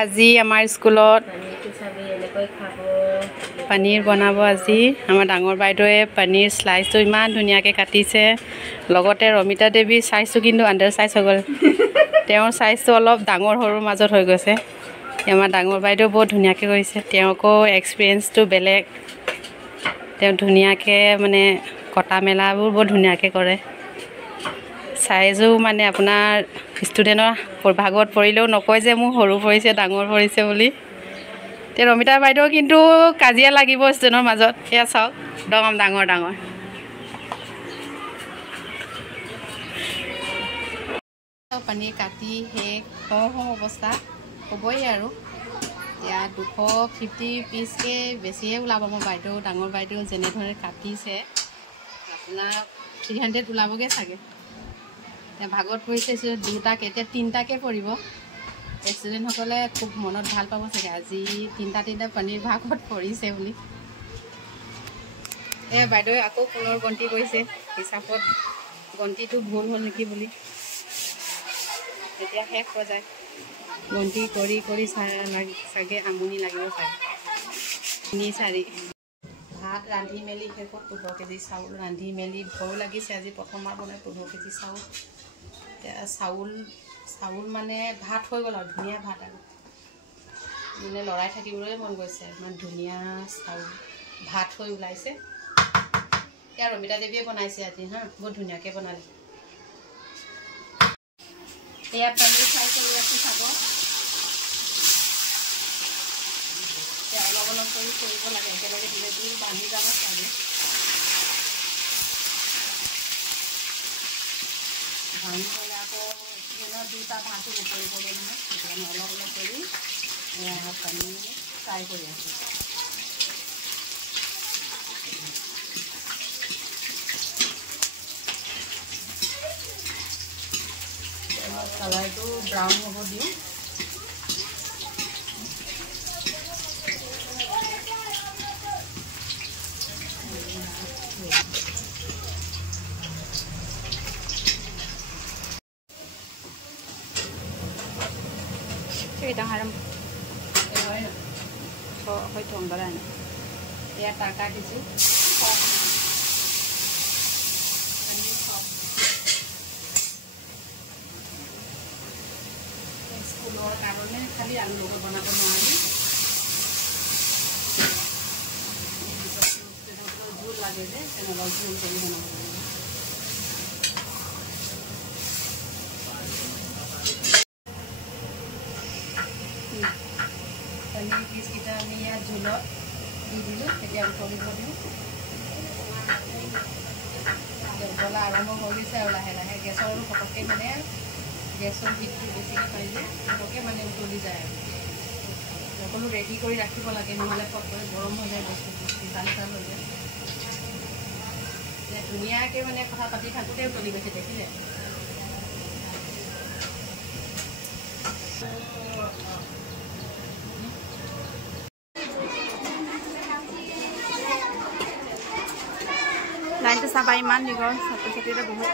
আজি আমাৰ স্কুলত পনীৰ বনাব। আজি আমাৰ ডাঙৰ বাইদেৱে পনীৰ স্লাইচটো ইমান ধুনীয়াকৈ কাটিছে। লগতে ৰমিতা দেৱীৰ চাইজটো কিন্তু আণ্ডাৰ চাইজ হৈ গ'ল। তেওঁৰ চাইজটো অলপ ডাঙৰ সৰুৰ মাজত হৈ গৈছে। আমাৰ ডাঙৰ বাইদেউ বহুত ধুনীয়াকৈ কৰিছে। তেওঁকো এক্সপিৰিয়েঞ্চটো বেলেগ। তেওঁ ধুনীয়াকৈ মানে কটা মেলাবোৰ বহুত ধুনীয়াকৈ কৰে। চাইজো মানে আপোনাৰ ষ্টুডেণ্টৰ ভাগত পৰিলেও নকয় যে মোৰ সৰু পৰিছে ডাঙৰ পৰিছে বুলি। এতিয়া ৰমিতা বাইদেউ কিন্তু কাজিয়া লাগিব ষ্টুডেণ্টৰ মাজত। সেয়া চাওক একদম ডাঙৰ ডাঙৰ। পনীৰ কাটি শেষ হওঁ অৱস্থা হ'বই আৰু। এতিয়া 250 পিচকৈ বেছিয়ে ওলাব। মোৰ বাইদেউ ডাঙৰ বাইদেউ যেনেধৰণে কাটিছে আপোনাৰ 300 ওলাবগৈ চাগে। এতিয়া ভাগত পৰিছে দুটাকৈ, এতিয়া 3টাকৈ পৰিব। ষ্টুডেণ্টসকলে খুব মনত ভাল পাব চাগে আজি 3টা পনীৰ ভাগত পৰিছে বুলি। এই বাইদেৱে আকৌ পুনৰ গন্তি কৰিছে, হিচাপত গন্তিটো ভুল হ'ল নেকি বুলি। এতিয়া শেষ হৈ যায়। গন্তি কৰি কৰি চাগে আমনি লাগিব চাগে। 3-4 ভাত ৰান্ধি মেলি শেষত 15 কেজি চাউল ৰান্ধি মেলি ভয়ো লাগিছে। আজি প্ৰথমবাৰ বনাই 15 কেজি চাউল। এতিয়া চাউল মানে ভাত হৈ গ'ল আৰু ধুনীয়া ভাত আৰু মানে লৰাই থাকিবলৈ মন গৈছে। ইমান ধুনীয়া চাউল ভাত হৈ ওলাইছে। এতিয়া ৰমিতা দেৱীয়ে বনাইছে আজি বহুত ধুনীয়াকৈ বনালে। এয়া পনীৰ ফ্ৰাই কৰি আছোঁ চাব। এতিয়া অলপ অলপ কৰি কৰিব লাগে, একেলগে দিলে দিলে বান্ধি যাব চাগে। ভাঙি গ'লে আকৌ দুটা ভাতো নপৰিবগৈ নহয়। সেইকাৰণে অলপ অলপ কৰি পনীৰ ফ্ৰাই কৰি আছোঁ। কালাৰটো ব্ৰাউন হ'ব দিওঁ। Cái đang hai năm hơi thuần đó này ya taka di sini sekolah karena kali alu logo bana bana ini jujur lagi deh karena lagi yang jadi bana bana paneer piece kita ini ya julok di dulu jadi angkori dulu jadi bola aroma hobi saya lahe-lahe gasor lu pokoknya mana gasor itu basic aja pokoknya mana utoli যায় সকলো ready করে রাখিব লাগে নহলে পকৰে গৰম হৈ যায় বস্তু চাল হৈ যায় যে ধুনীয়াকে মানে কথা পাতি থাকোতে উতলি গৈছে দেখিলে লাইনটো চাবা ইমান দীঘল ছাত্ৰ-ছাত্ৰীৰে বহুত